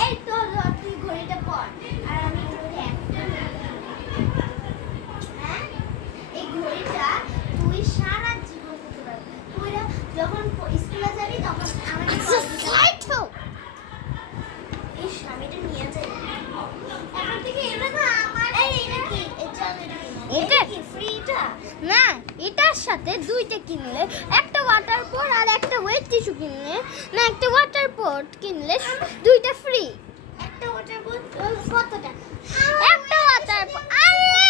এই তো ধর তুই ঘড়িটা পর আর আমি ঘড়ি একটা হ্যাঁ এই ঘড়িটা তুই সারা জীবন করতে পারবি তুই যখন স্কুলে যাবি তখন আমাকে এই স্বামীটা নিয়ে যাই এখন থেকে এটা না আমার এটা কি এটা কি ফ্রিটা না, এটার সাথে দুইটা কিনলে, একটা ওয়াটার পট আর একটা ওয়েট টিস্যু কিনলে, না একটা ওয়াটার পট কিনলে দুইটা ফ্রি। একটা ওয়াটার বোতল কত টাকা একটা ওয়াটার পট, আরে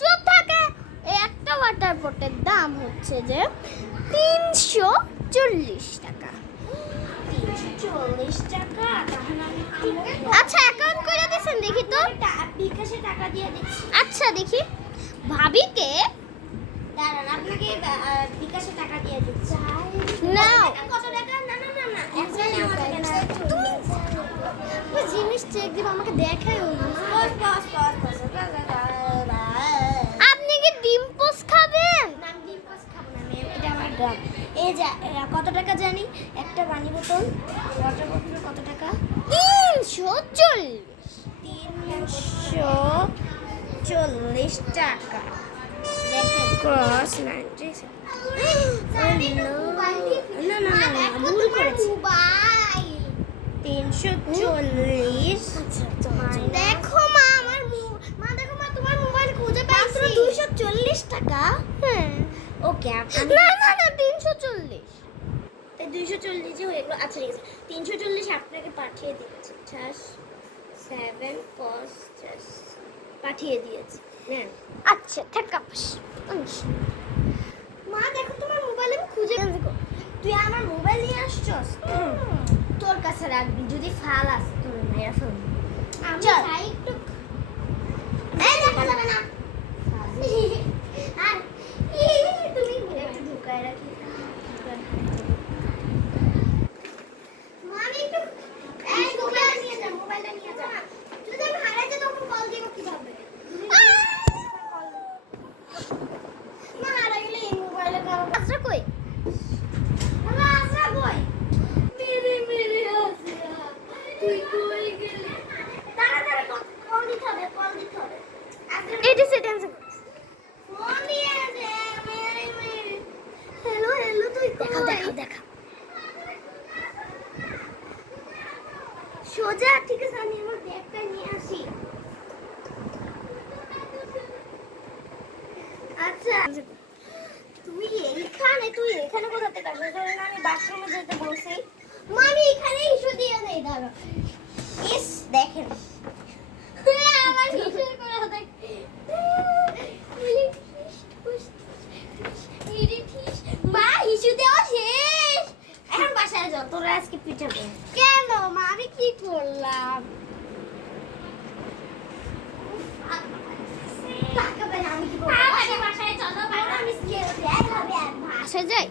চুপ থাকে। এই একটা ওয়াটার পটের দাম হচ্ছে যে 340 টাকা। 340 টাকা তাহলে আমি আচ্ছা অ্যাকাউন্ট করে দিয়েছেন দেখি তো। বিকাশে টাকা দিয়ে দিচ্ছি আচ্ছা দেখি ভাবিকে দাঁড়ান আপনাকে বিকাশে টাকা দিয়ে দিচ্ছি নাও। কত টাকা না না না না এখন নেওয়া যাবে না তুমি জিনিস চেক দিব আমাকে দেখাও না। বস আপনি কি ডিম পোস্ট খাবেন? না আমি ডিম পাস খাবো না আমি এটা আমার গ্রাম এই যে কত টাকা জানি একটা পানি বোতল ওয়াটার বোতল কত টাকা 340। 340 টাকা দেখেন ক্রস 90 না না না ভুল করেছি 340 দেখো মা আমার মা দেখো মা তোমার মোবাইল খুঁজে পাইছি। 240 টাকা হ্যাঁ ওকে না না না 340। 240 হয়ে গেল আচ্ছা ঠিক আছে 340 আপনাকে পাঠিয়ে দিচ্ছি 7 cos পাঠিয়ে দিয়েছি নেন আচ্ছা টাকা মা দেখো তোমার মোবাইল আমি খুঁজে দেখো। তুই আমার মোবাইল নিয়ে আসছস তোর কাছে রাখবি যদি ফাল আসে তোর মেয়েরা ফেলবি আমি চল। চাই একটু এই দেখা যাবে না আর তুমি একটু ঢুকায় রাখি আমি একটু এই মোবাইলটা নিয়ে যা যদি আমি হারাই যাই তখন কল দিব কিভাবে মা হারাই গেলে এই মোবাইলে কারো আচ্ছা কই আল্লাহ আসা কই মেরে আসা তুই কই গেলি তাড়াতাড়ি কল দিতে হবে এইটা সেটা আনসার ফোন দিয়ে দে মেরে হ্যালো তুই দেখাও কই? দেখাও দেখাও। সোজা ঠিক আছে আমি আমার ব্যাগটা নিয়ে আসি আচ্ছা তুই এখানে কোথা থেকে আসলে কারণ আমি বাথরুমে যেতে বলছি আমি এখানে ইস্যু দিয়ে নেই দাঁড়া ইস দেখেন আমার হিসেবে করে দেখ মা ইস্যু দেওয়া শেষ এখন বাসায় যাও তোরা আজকে পিঠাবে কেন মা আমি কি করলাম? আমি কি করবো বাসায় চলো আমি স্কেল দেখাবে আর আচ্ছা যাই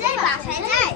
যাই বাসায় যাই